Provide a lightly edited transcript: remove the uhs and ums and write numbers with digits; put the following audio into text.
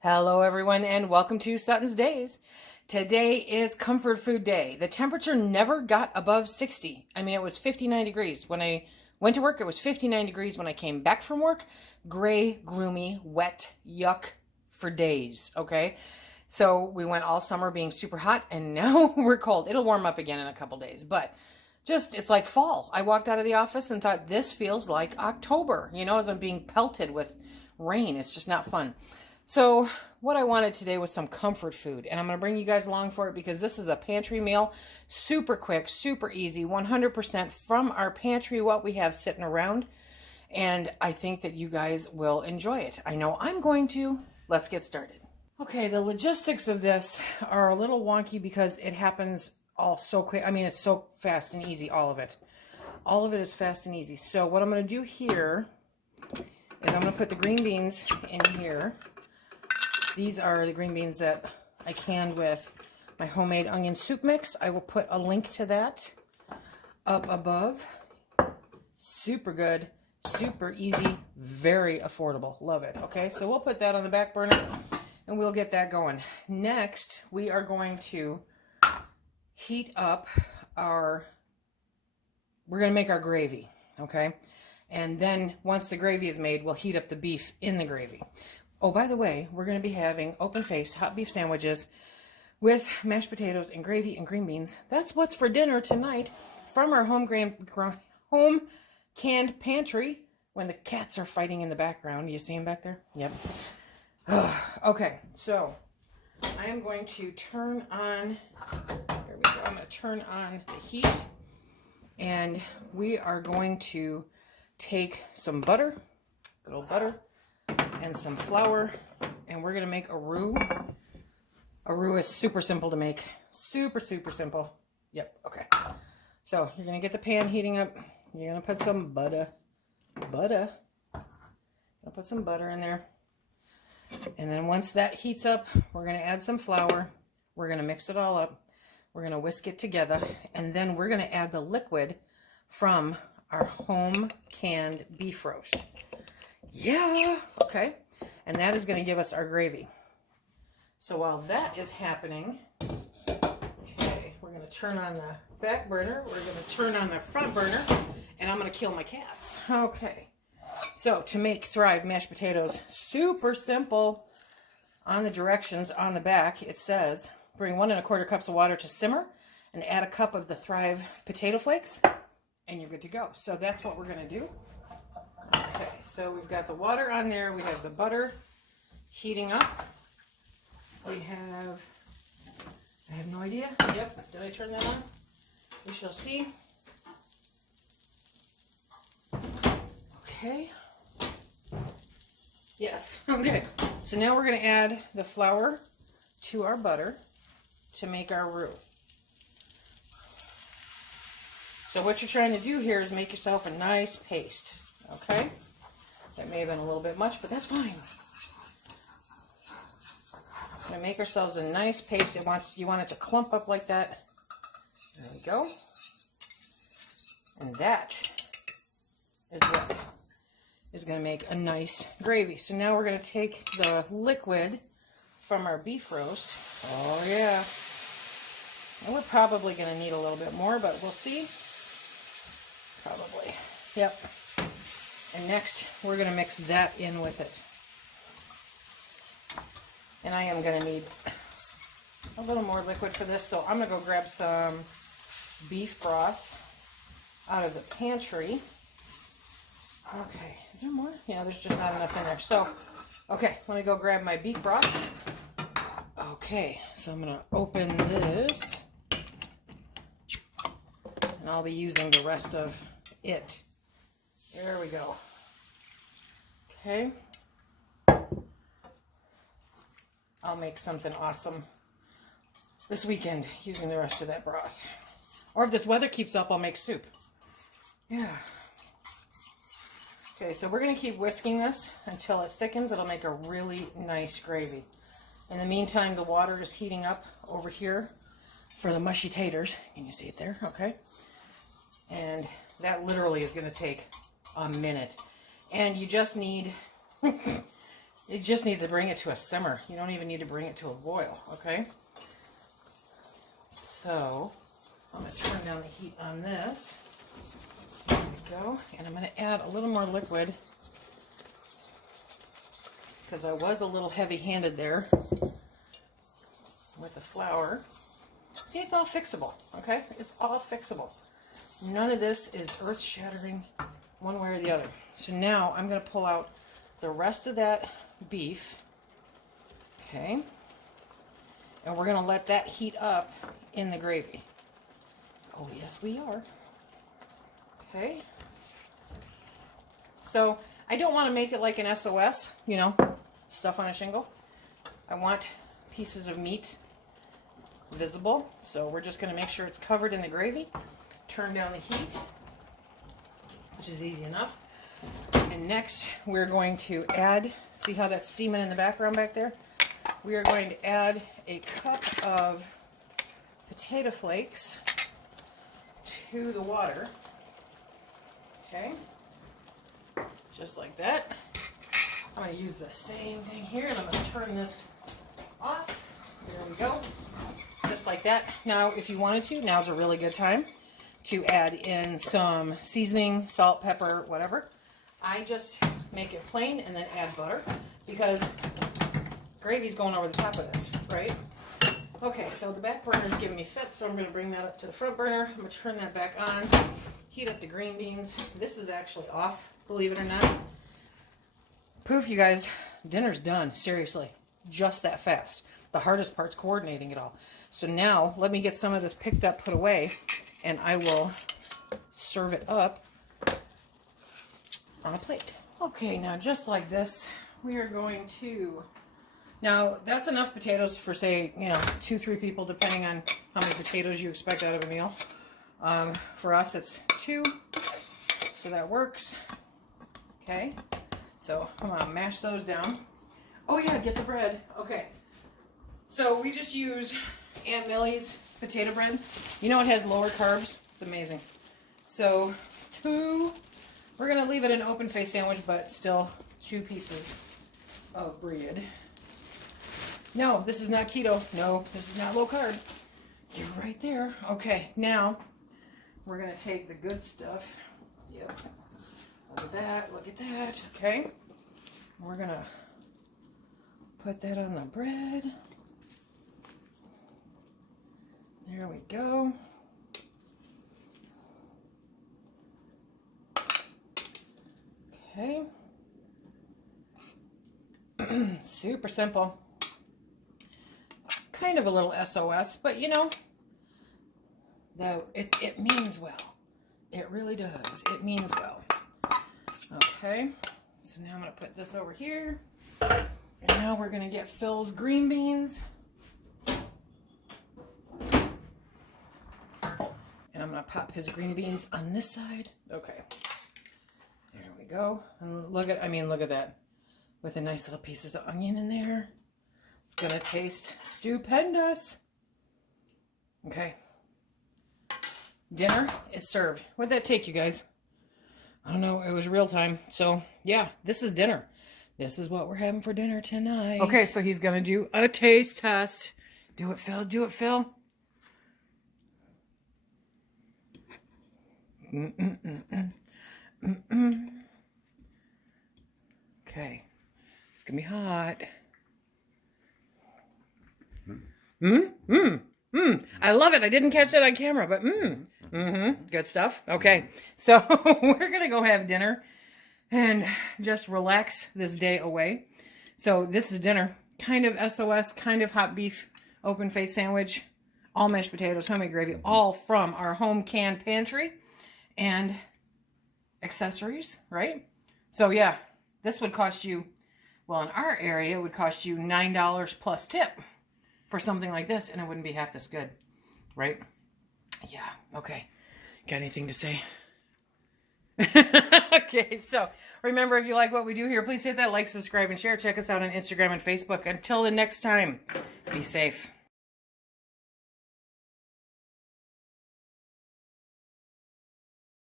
Hello everyone and welcome to SuttonsDaze. Today is comfort food day. The temperature never got above 60. I mean, it was 59 degrees. When I went to work, it was 59 degrees. When I came back from work, gray, gloomy, wet, yuck for days, okay? So we went all summer being super hot and now we're cold. It'll warm up again in a couple days, but it's like fall. I walked out of the office and thought, this feels like October, as I'm being pelted with rain. It's just not fun. So what I wanted today was some comfort food, and I'm going to bring you guys along for it because this is a pantry meal. Super quick, super easy, 100% from our pantry, what we have sitting around, and I think that you guys will enjoy it. I know I'm going to. Let's get started. Okay, the logistics of this are a little wonky because it happens all so quick. I mean, it's so fast and easy, all of it. All of it is fast and easy. So what I'm going to do here is I'm going to put the green beans in here. These are the green beans that I canned with my homemade onion soup mix. I will put a link to that up above. Super good, super easy, very affordable. Love it. Okay, so we'll put that on the back burner and we'll get that going. Next, we are going to heat up we're going to make our gravy, okay? And then once the gravy is made, we'll heat up the beef in the gravy. Oh, by the way, we're going to be having open-faced hot beef sandwiches with mashed potatoes and gravy and green beans. That's what's for dinner tonight from our home canned pantry when the cats are fighting in the background. You see them back there? Yep. Okay, so I am going to turn on, here we go, I'm going to turn on the heat, and we are going to take some butter, good old butter, and some flour, and we're going to make a roux. A roux is super simple to make. Super, super simple. Yep, okay. So you're going to get the pan heating up. You're going to put some butter. I'll put some butter in there. And then once that heats up, we're going to add some flour. We're going to mix it all up. We're going to whisk it together. And then we're going to add the liquid from our home canned beef roast. Yeah, okay. And that is going to give us our gravy. So while that is happening, okay, we're going to turn on the back burner. We're going to turn on the front burner, and I'm going to kill my cats. Okay. So to make Thrive mashed potatoes, super simple. On the directions on the back, it says, bring 1 1/4 cups of water to simmer and add a cup of the Thrive potato flakes, and you're good to go. So that's what we're going to do. Okay, so we've got the water on there. We have the butter heating up. We have, I have no idea. Yep, did I turn that on? We shall see. Okay. Yes, okay. So now we're going to add the flour to our butter to make our roux. So what you're trying to do here is make yourself a nice paste. Okay, that may have been a little bit much, but that's fine. We're going to make ourselves a nice paste. You want it to clump up like that. There we go. And that is what is going to make a nice gravy. So now we're going to take the liquid from our beef roast. Oh yeah. And we're probably going to need a little bit more, but we'll see. Probably. Yep. And next, we're going to mix that in with it. And I am going to need a little more liquid for this, so I'm going to go grab some beef broth out of the pantry. Okay, is there more? Yeah, there's just not enough in there. So, okay, let me go grab my beef broth. Okay, so I'm going to open this, and I'll be using the rest of it. There we go. Okay. I'll make something awesome this weekend using the rest of that broth. Or if this weather keeps up, I'll make soup. Yeah. Okay, so we're going to keep whisking this until it thickens. It'll make a really nice gravy. In the meantime, the water is heating up over here for the mushy taters. Can you see it there? Okay. And that literally is going to take a minute. And you just need You just need to bring it to a simmer. You don't even need to bring it to a boil, okay? So, I'm going to turn down the heat on this. There we go. And I'm going to add a little more liquid because I was a little heavy-handed there with the flour. See, it's all fixable, okay? It's all fixable. None of this is earth-shattering one way or the other. So now I'm going to pull out the rest of that beef, okay? And we're going to let that heat up in the gravy. Oh, yes, we are. Okay. So I don't want to make it like an SOS, you know, stuff on a shingle. I want pieces of meat visible. So we're just going to make sure it's covered in the gravy. Turn down the heat, which is easy enough. And next we're going to add, see how that's steaming in the background back there? We are going to add a cup of potato flakes to the water. Okay, just like that. I'm going to use the same thing here, and I'm going to turn this off. There we go. Just like that. Now, if you wanted to, now's a really good time to add in some seasoning, salt, pepper, whatever. I just make it plain and then add butter because gravy's going over the top of this, right? Okay, so the back burner is giving me fit, so I'm going to bring that up to the front burner. I'm going to turn that back on, heat up the green beans. This is actually off, believe it or not. Poof, you guys, dinner's done, seriously, just that fast. The hardest part's coordinating it all. So now, let me get some of this picked up, put away, and I will serve it up on a plate. Okay, now just like this, we are going to, now that's enough potatoes for, say, you know, 2-3 people, depending on how many potatoes you expect out of a meal. For us, it's 2, so that works. Okay, so I'm gonna mash those down. Oh yeah, get the bread. Okay, so we just use Aunt Millie's potato bread. You know it has lower carbs. It's amazing. So 2. We're going to leave it an open face sandwich, but still 2 pieces of bread. No, this is not keto. No, this is not low carb. You're right there. Okay, now we're going to take the good stuff. Yep. Look at that. Look at that. Okay. We're going to put that on the bread. There we go. Okay. Super simple. Kind of a little SOS, but you know, though it means well. It really does. It means well. Okay. So now I'm going to put this over here. And now we're going to get Phil's green beans. And I'm going to pop his green beans on this side. Okay. There we go. And look at that. With the nice little pieces of onion in there. It's going to taste stupendous. Okay. Dinner is served. What'd that take you guys? I don't know. It was real time. So, yeah, this is dinner. This is what we're having for dinner tonight. Okay, so he's going to do a taste test. Do it, Phil. Do it, Phil. Okay. It's going to be hot. I love it. I didn't catch that on camera, but good stuff. Okay. So we're going to go have dinner and just relax this day away. So this is dinner. Kind of SOS, kind of hot beef, open face sandwich, all mashed potatoes, homemade gravy, all from our home canned pantry and accessories, right? So yeah, this would cost you, well, in our area, it would cost you $9 plus tip for something like this, and it wouldn't be half this good, right? Yeah, okay. Got anything to say? Okay, so remember, if you like what we do here, please hit that like, subscribe, and share. Check us out on Instagram and Facebook. Until the next time, be safe.